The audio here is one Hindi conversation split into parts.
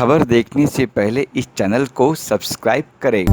खबर देखने से पहले इस चैनल को सब्सक्राइब करें।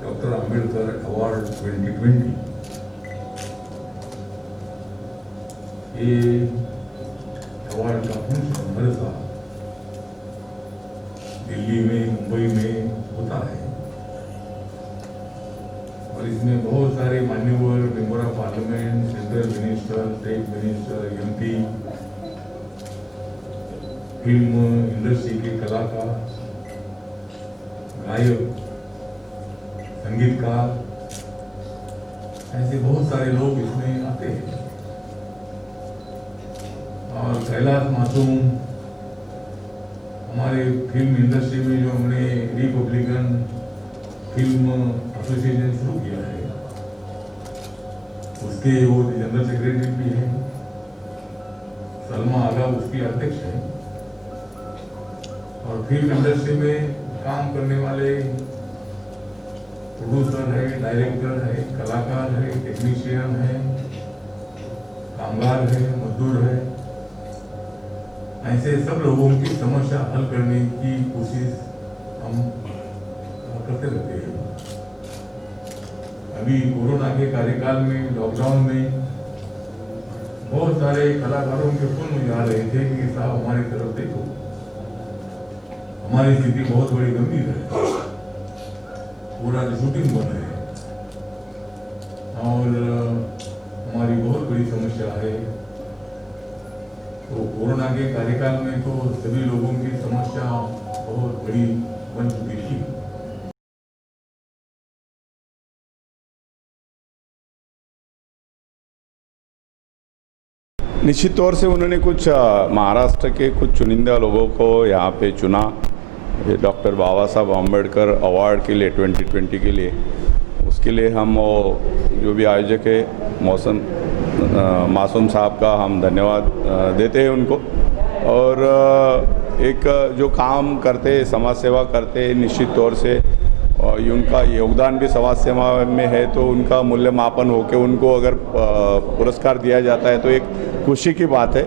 डॉक्टर आंबेडकर अवार्ड 2020 ये अवार्ड का फंक्शन हर साल दिल्ली में, मुंबई में होता है और इसमें बहुत सारे मान्यवर, member of parliament, central minister, state minister, MP, film industry के कलाकार, गायक, संगीतकार, ऐसे बहुत सारे लोग इसमें आते हैं। और कैलाश मासूम हमारे फिल्म इंडस्ट्री में जो हमने रिपब्लिकन फिल्म एसोसिएशन शुरू किया है, उसके वो जनरल सेक्रेटरी भी हैं। सलमा आगा उसकी अध्यक्ष है। और फिल्म इंडस्ट्री में काम करने वाले प्रोड्यूसर है, डायरेक्टर है, कलाकार है, टेक्नीशियन है, कामगार है, मजदूर है, ऐसे सब लोगों की समस्या हल करने की कोशिश हम करते रहते हैं। अभी कोरोना के कार्यकाल में, लॉकडाउन में बहुत सारे कलाकारों के फोन मुझे आ रहे थे कि साहब हमारी तरफ देखो, हमारी स्थिति बहुत बड़ी गंभीर है, पूरा शूटिंग बंद है और हमारी बहुत बड़ी समस्या है। तो कोरोना के कार्यकाल में तो सभी लोगों की समस्या बहुत बड़ी बन चुकी थी। निश्चित तौर से उन्होंने कुछ महाराष्ट्र के कुछ चुनिंदा लोगों को यहाँ पे चुना डॉक्टर बाबा साहब आम्बेडकर अवार्ड के लिए 2020 के लिए। उसके लिए हम वो जो भी आयोजक है मासूम साहब का हम धन्यवाद देते हैं उनको। और एक जो काम करते, समाज सेवा करते, निश्चित तौर से और उनका योगदान भी समाज सेवा में है, तो उनका मूल्यमापन होकर उनको अगर पुरस्कार दिया जाता है तो एक खुशी की बात है,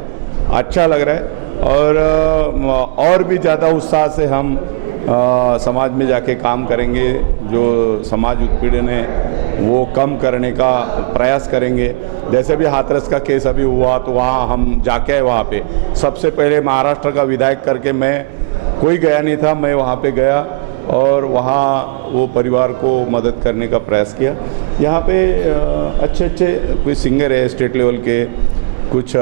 अच्छा लग रहा है। और भी ज़्यादा उत्साह से हम समाज में जाके काम करेंगे, जो समाज उत्पीड़न है वो कम करने का प्रयास करेंगे। जैसे भी हाथरस का केस अभी हुआ तो वहाँ हम जाके आए, वहाँ पे सबसे पहले महाराष्ट्र का विधायक करके मैं कोई गया नहीं था, मैं वहाँ पे गया और वहाँ वो परिवार को मदद करने का प्रयास किया। यहाँ पे अच्छे अच्छे कोई सिंगर है स्टेट लेवल के, कुछ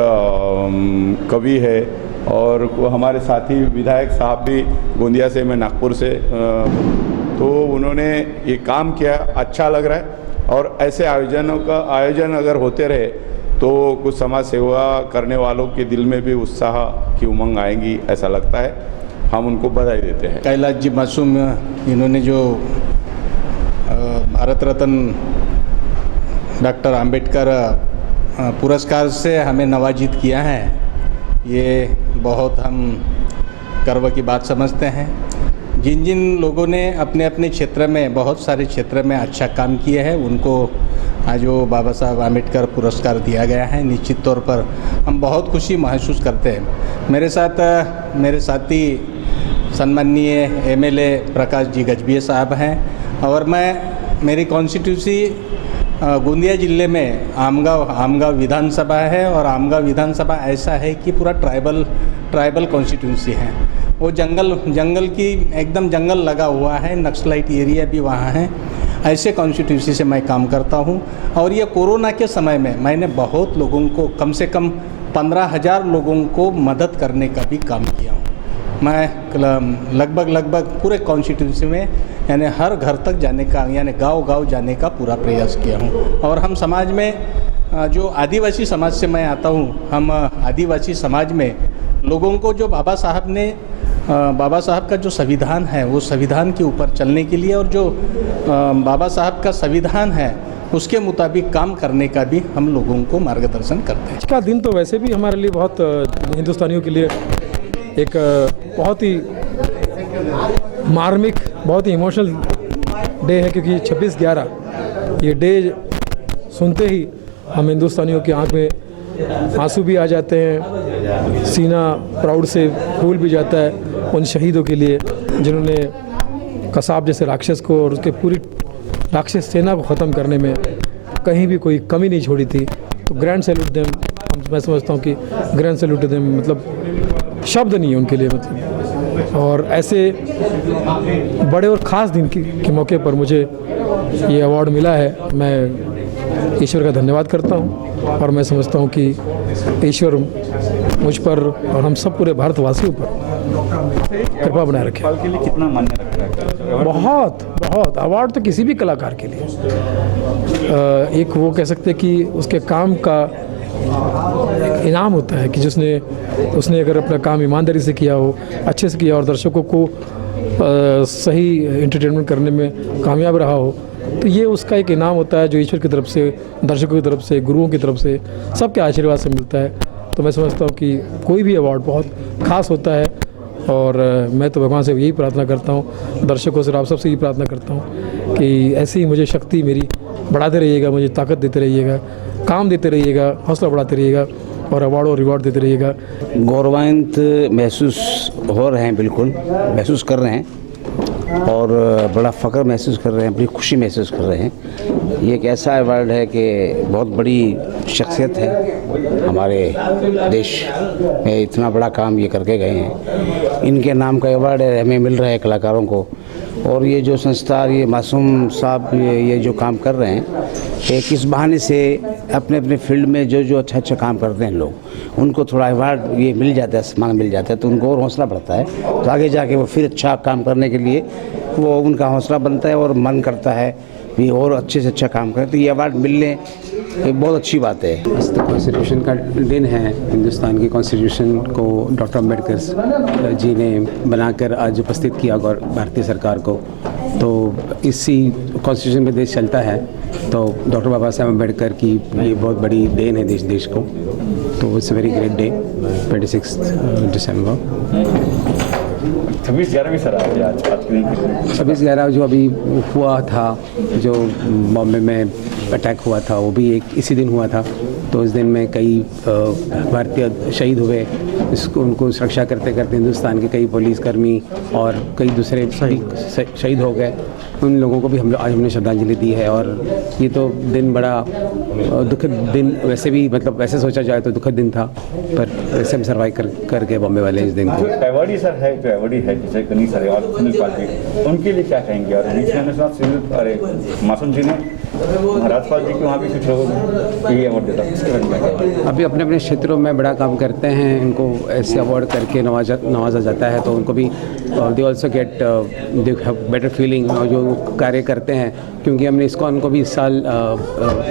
कवि है और हमारे साथी विधायक साहब भी गोंदिया से, मैं नागपुर से, तो उन्होंने ये काम किया, अच्छा लग रहा है। और ऐसे आयोजन अगर होते रहे तो कुछ समाज सेवा करने वालों के दिल में भी उत्साह की उमंग आएंगी, ऐसा लगता है। हम उनको बधाई देते हैं। कैलाश जी मासूम, इन्होंने जो भारत रत्न डॉक्टर अंबेडकर पुरस्कार से हमें नवाजित किया है, ये बहुत हम गर्व की बात समझते हैं। जिन जिन लोगों ने अपने अपने क्षेत्र में, बहुत सारे क्षेत्र में अच्छा काम किए हैं, उनको आज वो बाबा साहब आम्बेडकर पुरस्कार दिया गया है। निश्चित तौर पर हम बहुत खुशी महसूस करते हैं। मेरे साथ मेरे साथी सम्माननीय एमएलए प्रकाश जी गजभिये साहब हैं और मेरी कॉन्स्टिट्यूंसी गोंदिया ज़िले में आमगांव विधानसभा है और आमगांव विधानसभा ऐसा है कि पूरा ट्राइबल कॉन्स्टिट्यूंसी है। वो जंगल की एकदम जंगल लगा हुआ है, नक्सलाइट एरिया भी वहाँ है। ऐसे कॉन्स्टिट्यूंसी से मैं काम करता हूँ और ये कोरोना के समय में मैंने बहुत लोगों को, कम से कम 15,000 लोगों को मदद करने का भी काम किया हूँ। मैं लगभग पूरे कॉन्स्टिट्यूंसी में यानी हर घर तक जाने का, यानी गांव जाने का पूरा प्रयास किया हूँ। और हम समाज में, जो आदिवासी समाज से मैं आता हूँ, हम आदिवासी समाज में लोगों को जो बाबा साहब का जो संविधान है, वो संविधान के ऊपर चलने के लिए और जो बाबा साहब का संविधान है उसके मुताबिक काम करने का भी हम लोगों को मार्गदर्शन करते हैं। आज का दिन तो वैसे भी हमारे लिए बहुत, हिंदुस्तानियों के लिए एक बहुत ही मार्मिक, बहुत ही इमोशनल डे है, क्योंकि 26/11 ये डे सुनते ही हम हिंदुस्तानियों की आंख में आंसू भी आ जाते हैं, सीना प्राउड से फूल भी जाता है उन शहीदों के लिए जिन्होंने कसाब जैसे राक्षस को और उसके पूरी राक्षस सेना को ख़त्म करने में कहीं भी कोई कमी नहीं छोड़ी थी। तो ग्रैंड सैल्यूट देम। मैं समझता हूँ कि ग्रैंड सैल्यूट देम मतलब शब्द नहीं है उनके लिए, मतलब। और ऐसे बड़े और ख़ास दिन के मौके पर मुझे ये अवार्ड मिला है, मैं ईश्वर का धन्यवाद करता हूँ और मैं समझता हूँ कि ईश्वर मुझ पर और हम सब पूरे भारतवासियों पर कृपा बनाए रखे। के लिए कितना मान्य रखता है? बहुत अवार्ड तो किसी भी कलाकार के लिए, एक वो कह सकते हैं कि उसके काम का इनाम होता है कि उसने अगर अपना काम ईमानदारी से किया हो, अच्छे से किया और दर्शकों को सही एंटरटेनमेंट करने में कामयाब रहा हो, तो ये उसका एक इनाम होता है जो ईश्वर की तरफ से, दर्शकों की तरफ से, गुरुओं की तरफ से, सबके आशीर्वाद से मिलता है। तो मैं समझता हूँ कि कोई भी अवार्ड बहुत ख़ास होता है और मैं तो भगवान से यही प्रार्थना करता हूँ, दर्शकों से, आप सबसे यही प्रार्थना करता हूँ कि ऐसी ही मुझे शक्ति मेरी बढ़ाते रहिएगा, मुझे ताकत देते रहिएगा, काम देते रहिएगा, हौसला बढ़ाते रहिएगा और अवार्ड और रिवॉर्ड देते रहिएगा। गौरवान्वित महसूस हो रहे हैं, बिल्कुल महसूस कर रहे हैं और बड़ा फ़ख्र महसूस कर रहे हैं, बड़ी खुशी महसूस कर रहे हैं। ये एक ऐसा अवार्ड है कि बहुत बड़ी शख्सियत है हमारे देश में, इतना बड़ा काम ये करके गए हैं, इनके नाम का अवार्ड हमें मिल रहा है कलाकारों को। और ये जो संस्था, ये मासूम साहब ये जो काम कर रहे हैं, एक इस बहाने से अपने अपने फील्ड में जो अच्छा काम करते हैं लोग, उनको थोड़ा अवार्ड ये मिल जाता है, सम्मान मिल जाता है, तो उनको और हौसला बढ़ता है, तो आगे जाके वो फिर अच्छा काम करने के लिए वो उनका हौसला बनता है और मन करता है भी और अच्छे से अच्छा काम करें। तो ये अवार्ड मिलने एक बहुत अच्छी बात है। आज तो कॉन्स्टिट्यूशन का दिन है, हिंदुस्तान की कॉन्स्टिट्यूशन को डॉक्टर अम्बेडकर जी ने बनाकर आज उपस्थित किया भारतीय सरकार को। तो इसी कॉन्स्टिट्यूशन पे देश चलता है, तो डॉक्टर बाबा साहब अम्बेडकर की ये बहुत बड़ी देन है देश को। तो it's a very great day, 26 दिसंबर। 26/11 भी सर आज 26/11 जो अभी हुआ था, जो बॉम्बे में अटैक हुआ था, वो भी एक इसी दिन हुआ था। तो इस दिन में कई भारतीय शहीद हुए इसको उनको सुरक्षा करते करते हिंदुस्तान के कई पुलिसकर्मी और कई दूसरे शहीद हो गए। उन लोगों को भी आज हमने श्रद्धांजलि दी है। और ये तो दिन बड़ा दुखद दिन, वैसे भी मतलब वैसे सोचा जाए तो दुखद दिन था, पर वैसे हम सर्वाइव करके बॉम्बे वाले इस दिन को। अवॉर्डी सर है, जो अवॉर्डी है जैसे गनी सर और सुनील पाल उनके लिए क्या कहेंगे? और बीच में सुनील अरे मासूम जी ने महाराज पाल जी के वहाँ भी कुछ लोगों को ये अवार्ड देता। अभी अपने अपने क्षेत्रों में बड़ा काम करते हैं, इनको ऐसे अवार्ड करके नवाजा जाता है, तो उनको भी they also get better feeling जो कार्य करते हैं। क्योंकि हमने ISKCON को भी इस साल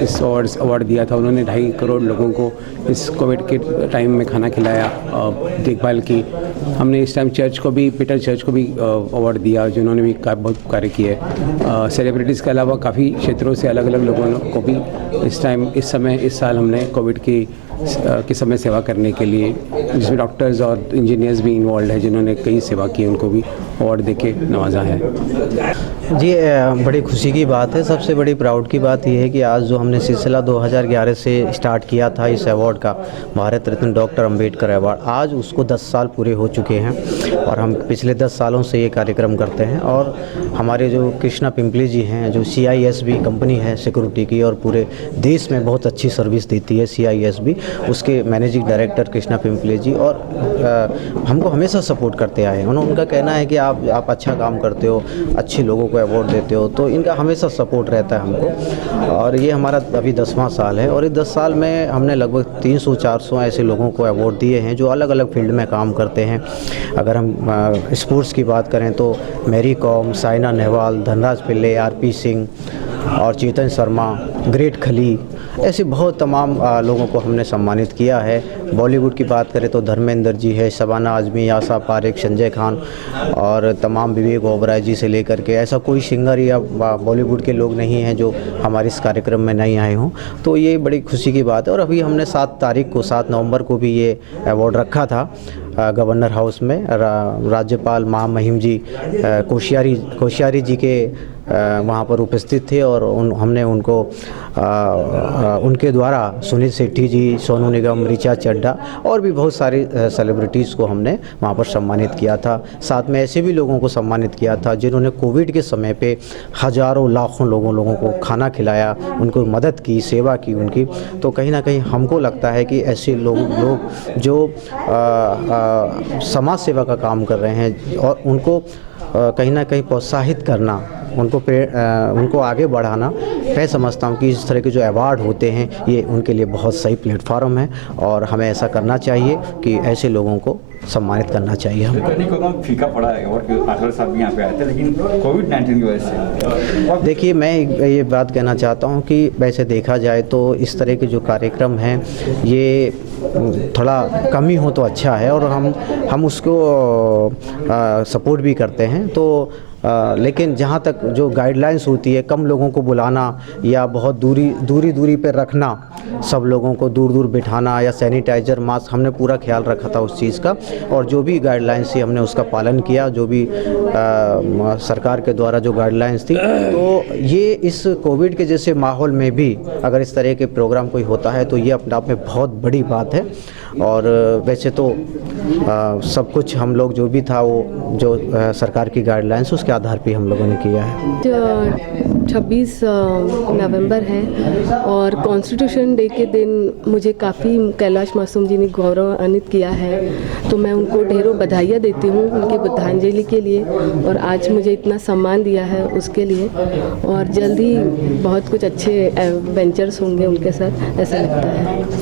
इस अवार्ड दिया था। उन्होंने 2.5 करोड़ लोगों को इस कोविड के टाइम में खाना खिलाया, देखभाल की। हमने इस टाइम चर्च को भी, पीटर चर्च को भी अवार्ड दिया, जिन्होंने भी बहुत कार्य किए। सेलिब्रिटीज़ के अलावा काफ़ी क्षेत्रों से अलग अलग लोगों को भी इस साल हमने कोविड के समय सेवा करने के लिए, जिसमें डॉक्टर्स और इंजीनियर्स भी इन्वॉल्व है, जिन्होंने कई सेवा की, उनको भी अवार्ड देके नवाजा है। जी, बड़ी खुशी की बात है। सबसे बड़ी प्राउड की बात यह है कि आज जो हमने सिलसिला 2011 से स्टार्ट किया था इस अवार्ड का, भारत रत्न डॉक्टर अंबेडकर अवार्ड, आज उसको 10 साल पूरे हो चुके हैं और हम पिछले 10 सालों से ये कार्यक्रम करते हैं। और हमारे जो कृष्णा पिंपले जी हैं, जो CISB कंपनी है सिक्योरिटी की और पूरे देश में बहुत अच्छी सर्विस देती है CISB, उसके मैनेजिंग डायरेक्टर कृष्णा पिंपले जी और हमको हमेशा सपोर्ट करते आए हैं। उनका कहना है कि आप अच्छा काम करते हो, अच्छे लोगों को अवार्ड देते हो, तो इनका हमेशा सपोर्ट रहता है हमको। और ये हमारा अभी 10वां साल है और इस 10 साल में हमने लगभग 300-400 ऐसे लोगों को अवार्ड दिए हैं जो अलग अलग फील्ड में काम करते हैं। अगर हम स्पोर्ट्स की बात करें तो Mary com, Saina Nehwal, Dhanraj Pillay, RP Singh और चेतन शर्मा, ग्रेट खली, ऐसे बहुत तमाम लोगों को हमने सम्मानित किया है। बॉलीवुड की बात करें तो धर्मेंद्र जी है, शबाना आजमी, आशा पारेख, संजय खान और तमाम विवेक ओबराय जी से लेकर के ऐसा कोई सिंगर या बॉलीवुड के लोग नहीं हैं जो हमारे इस कार्यक्रम में नहीं आए हों। तो ये बड़ी खुशी की बात है। और अभी हमने 7 नवंबर को भी ये अवार्ड रखा था गवर्नर हाउस में। राज्यपाल महामहिम जी कोश्यारी जी के वहाँ पर उपस्थित थे और हमने उनको उनके द्वारा सुनील शेट्टी जी, सोनू निगम, ऋचा चड्ढा और भी बहुत सारे सेलिब्रिटीज़ को हमने वहाँ पर सम्मानित किया था। साथ में ऐसे भी लोगों को सम्मानित किया था जिन्होंने कोविड के समय पे हज़ारों लाखों लोगों को खाना खिलाया, उनको मदद की, सेवा की उनकी। तो कहीं ना कहीं हमको लगता है कि ऐसे लोग जो समाज सेवा का काम कर रहे हैं और उनको कहीं ना कहीं प्रोत्साहित करना, उनको आगे बढ़ाना, मैं समझता हूँ कि इस तरह के जो अवार्ड होते हैं ये उनके लिए बहुत सही प्लेटफॉर्म है और हमें ऐसा करना चाहिए कि ऐसे लोगों को सम्मानित करना चाहिए। हमको फीका पड़ा है और 8 साल भी यहाँ पे आए थे, लेकिन कोविड-19 की वजह से। देखिए, मैं ये बात कहना चाहता हूँ कि वैसे देखा जाए तो इस तरह के जो कार्यक्रम हैं ये थोड़ा कम ही हो तो अच्छा है और हम उसको सपोर्ट भी करते हैं। तो लेकिन जहाँ तक जो गाइडलाइंस होती है, कम लोगों को बुलाना या बहुत दूरी पे रखना, सब लोगों को दूर बिठाना या सैनिटाइज़र, मास्क, हमने पूरा ख्याल रखा था उस चीज़ का। और जो भी गाइडलाइंस थी हमने उसका पालन किया, जो भी सरकार के द्वारा जो गाइडलाइंस थी। तो ये इस कोविड के जैसे माहौल में भी अगर इस तरह के प्रोग्राम कोई होता है तो ये अपने आप में बहुत बड़ी बात है। और वैसे तो सब कुछ हम लोग जो भी था वो जो सरकार की गाइडलाइंस उसके आधार पे हम लोगों ने किया है। 26 नवंबर है और कॉन्स्टिट्यूशन डे के दिन मुझे काफ़ी कैलाश मासूम जी ने गौरवान्वित किया है, तो मैं उनको ढेरों बधाइयाँ देती हूँ उनकी बुद्धांजलि के लिए और आज मुझे इतना सम्मान दिया है उसके लिए। और जल्द ही बहुत कुछ अच्छे वेंचर्स होंगे उनके साथ, ऐसा लगता है।